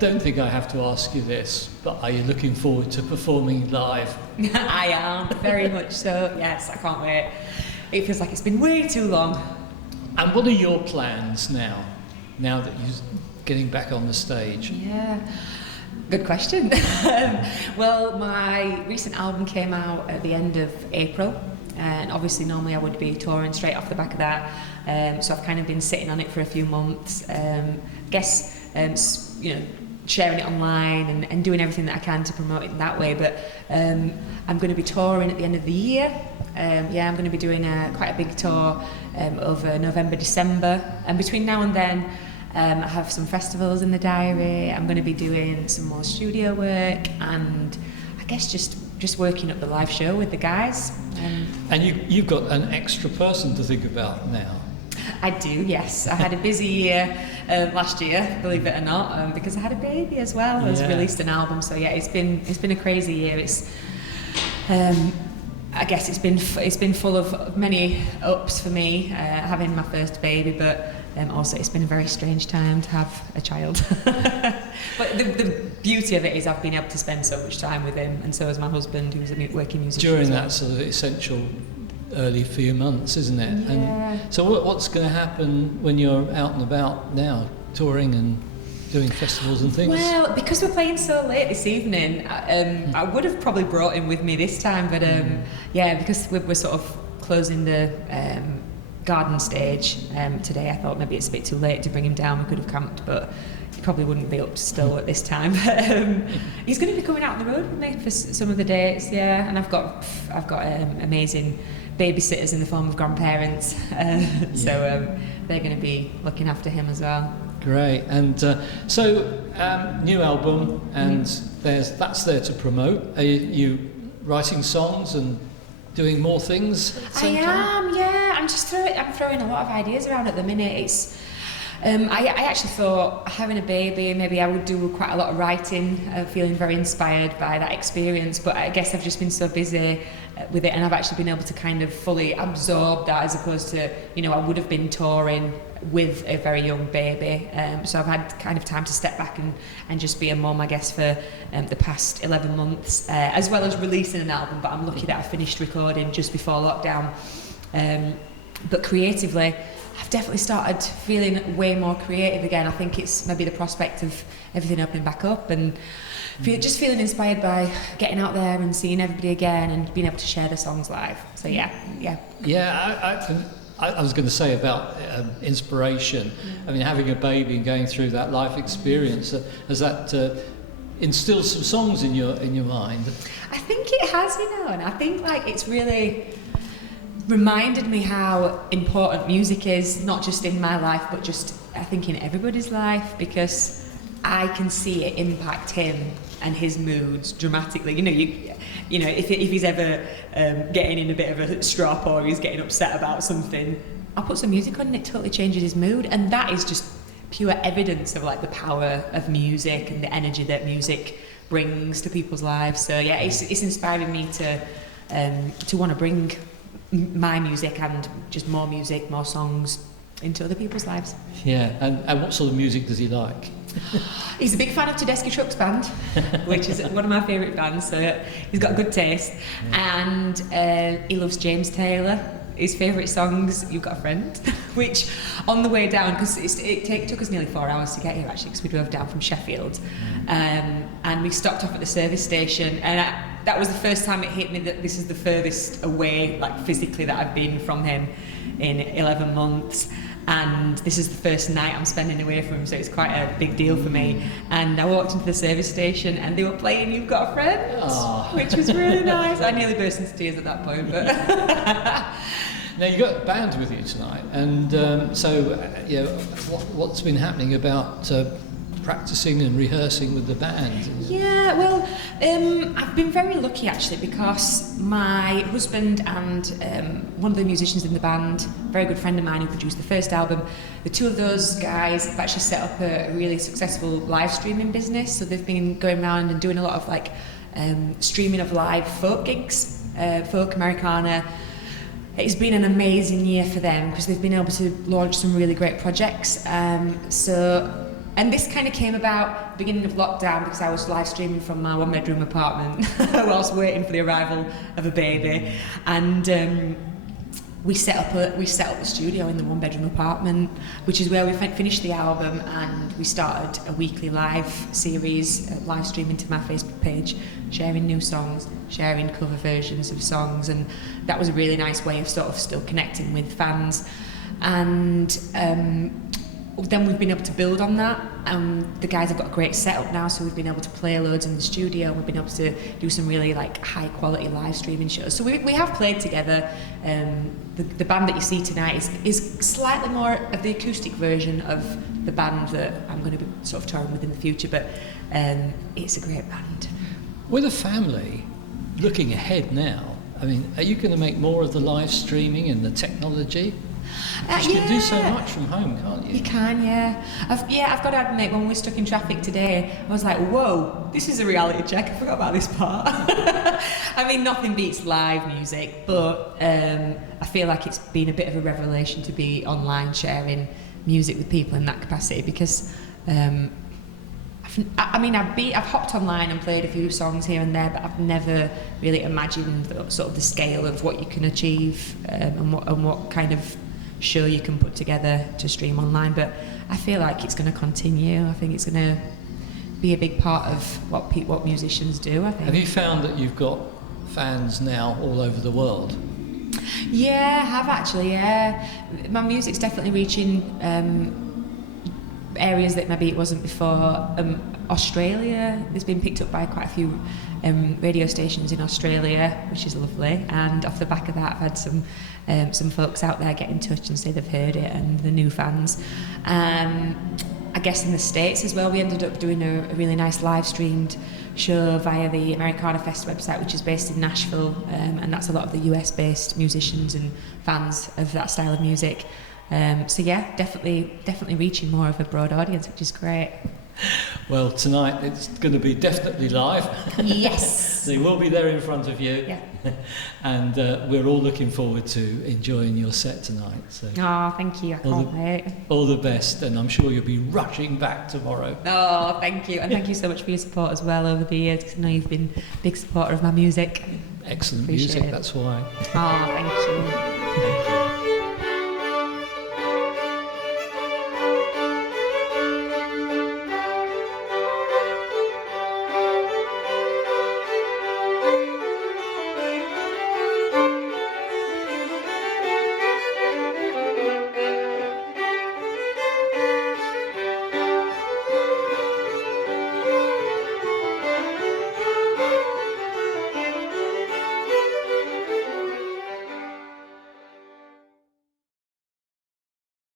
don't think I have to ask you this, but are you looking forward to performing live? I am, very much so, yes, I can't wait. It feels like it's been way too long. And what are your plans now that you're getting back on the stage? Yeah, good question. Well, my recent album came out at the end of April, and obviously normally I would be touring straight off the back of that. So I've kind of been sitting on it for a few months. Sharing it online and doing everything that I can to promote it that way. But I'm going to be touring at the end of the year. I'm going to be doing quite a big tour over November, December. And between now and then, I have some festivals in the diary. I'm going to be doing some more studio work and I guess just working up the live show with the guys. And you've got an extra person to think about now. I do, yes. I had a busy year last year, believe it or not, because I had a baby as well. I released an album, so yeah, it's been a crazy year. It's I guess it's been full of many ups for me, having my first baby, but also it's been a very strange time to have a child. But the beauty of it is I've been able to spend so much time with him, and so has my husband, who's a working musician. During that sort of essential early few months, isn't it? Yeah. And so what's going to happen when you're out and about now, touring and doing festivals and things? Well, because we're playing so late this evening, I would have probably brought him with me this time, but because we're sort of closing the garden stage today, I thought maybe it's a bit too late to bring him down. We could have camped, but he probably wouldn't be up still at this time. He's going to be coming out on the road with me for some of the dates, and I've got amazing babysitters in the form of grandparents, so they're going to be looking after him as well. Great. And new album, and that's there to promote. Are you writing songs and doing more things at the same time? I'm throwing a lot of ideas around at the minute. It's I actually thought having a baby, maybe I would do quite a lot of writing, feeling very inspired by that experience, but I guess I've just been so busy with it, and I've actually been able to kind of fully absorb that, as opposed to, I would have been touring with a very young baby, so I've had kind of time to step back and just be a mum, I guess, for the past 11 months, as well as releasing an album. But I'm lucky that I finished recording just before lockdown. But creatively, I've definitely started feeling way more creative again. I think it's maybe the prospect of everything opening back up, and just feeling inspired by getting out there and seeing everybody again and being able to share the songs live. So yeah. I was going to say about inspiration. I mean, having a baby and going through that life experience, has that instilled some songs in your mind? I think it has, and I think it's really reminded me how important music is, not just in my life, but just I think in everybody's life, because I can see it impact him and his moods dramatically. If he's ever getting in a bit of a strop or he's getting upset about something, I'll put some music on and it totally changes his mood, and that is just pure evidence of the power of music and the energy that music brings to people's lives. So yeah, it's inspiring me to want to bring my music and just more music, more songs into other people's lives. Yeah, and what sort of music does he like? He's a big fan of Tedeschi Trucks Band, which is one of my favourite bands, so he's got good taste. And he loves James Taylor. His favourite song's You've Got a Friend, which on the way down, because it took us nearly 4 hours to get here actually, because we drove down from Sheffield, and we stopped off at the service station, and that was the first time it hit me that this is the furthest away, physically, that I've been from him in 11 months. And this is the first night I'm spending away from him, so it's quite a big deal for me. And I walked into the service station and they were playing You've Got a Friend, which was really nice. I nearly burst into tears at that point. But now, you've got a band with you tonight, and what's been happening about practicing and rehearsing with the band? Yeah, well, I've been very lucky actually, because my husband and one of the musicians in the band, a very good friend of mine who produced the first album, the two of those guys have actually set up a really successful live streaming business. So they've been going around and doing a lot of streaming of live folk gigs, folk Americana. It's been an amazing year for them because they've been able to launch some really great projects. And this kind of came about beginning of lockdown because I was live streaming from my 1-bedroom apartment whilst waiting for the arrival of a baby, and we set up the studio in the 1-bedroom apartment, which is where we finished the album, and we started a weekly live series, live streaming to my Facebook page, sharing new songs, sharing cover versions of songs, and that was a really nice way of sort of still connecting with fans. And then we've been able to build on that. The guys have got a great setup now, so we've been able to play loads in the studio. We've been able to do some really like high quality live streaming shows. So we have played together. The band that you see tonight is slightly more of the acoustic version of the band that I'm going to be sort of touring with in the future, but it's a great band. With a family, looking ahead now, I mean, are you going to make more of the live streaming and the technology? You can do so much from home, can't you? You can, yeah. I've got to admit, when we were stuck in traffic today, I was like, whoa, this is a reality check. I forgot about this part. I mean, nothing beats live music, but I feel like it's been a bit of a revelation to be online sharing music with people in that capacity, because I've hopped online and played a few songs here and there, but I've never really imagined the scale of what you can achieve and what kind of show you can put together to stream online. But I feel like it's going to continue. I think it's going to be a big part of what musicians do, I think. Have you found that you've got fans now all over the world? Yeah, I have actually, yeah. My music's definitely reaching areas that maybe it wasn't before. Australia has been picked up by quite a few radio stations in Australia, which is lovely, and off the back of that I've had some folks out there get in touch and say they've heard it, and the new fans. I guess in the States as well, we ended up doing a really nice live streamed show via the Americana Fest website, which is based in Nashville, and that's a lot of the US based musicians and fans of that style of music. So yeah, definitely reaching more of a broad audience, which is great. Well, tonight it's going to be definitely live. Yes. They will be there in front of you. Yeah. And we're all looking forward to enjoying your set tonight. So. Oh, thank you. I can't wait. All the best, and I'm sure you'll be rushing back tomorrow. Oh, thank you. And thank you so much for your support as well over the years, because I know you've been a big supporter of my music. Excellent Appreciate music, it. that's why. Oh, thank you. Thank you.